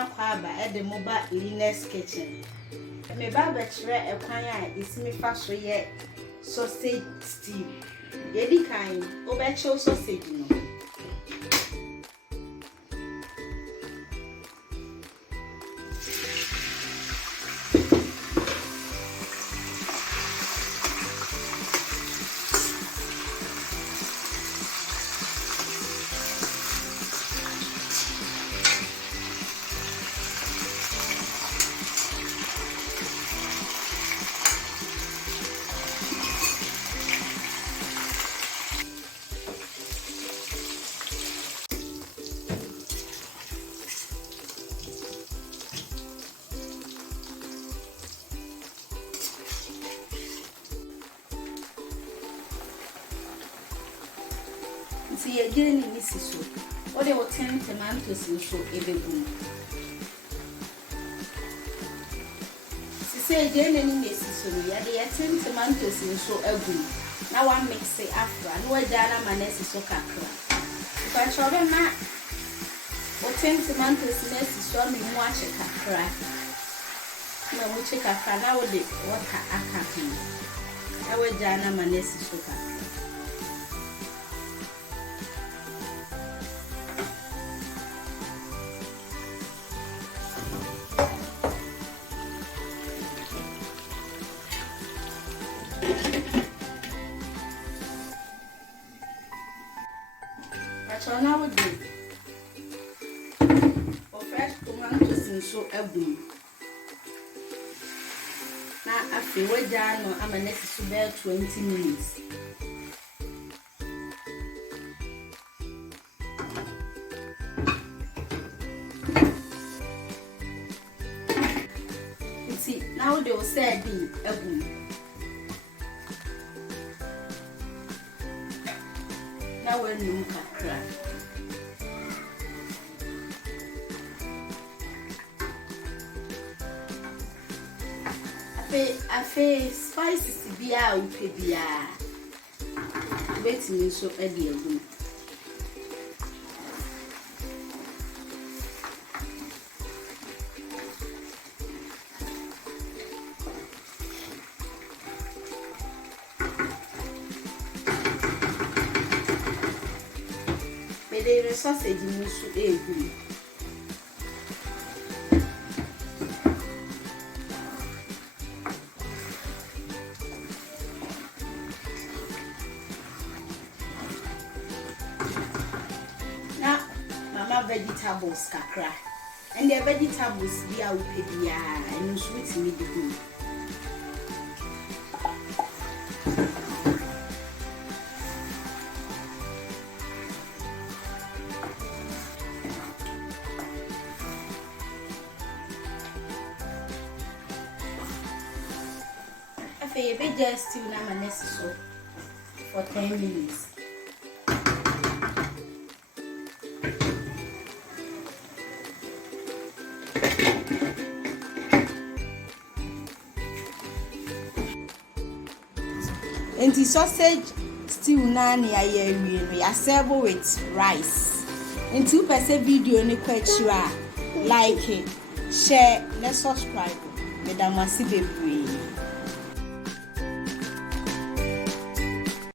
akwaba at the mobile Linus kitchen. Me baba chere ekwan isi me fa so ye sausage stew. Yedi kan obecho sausage no. See again in this so. What they will 10 tomatoes in so every boom. See again in this so. Yeah, they are 10 tomatoes in so a boom. Now one mix it after. No, I done my nest is so crackle. If I try them out, what 10 tomatoes in this is so me watch a crack. No, we check a crack. Now, what I can't. I will done my nest is so crackle. So now we do fresh tomatoes in so ebum. Now after we done, I'm going to bear 20 minutes. You see, now they will say the ebum. Now we're new kakra. Afe spices bia upe bia. Waiting so edi egum. The sausage in so egum. Now, mama vegetables kakra. And the vegetables be a upedia and sweet me the good. You be just still now my next so for 10 minutes. And the sausage still nani I serve with rice. And 2% video ni kwa like it, share, let's subscribe. Madam Wasi Baby.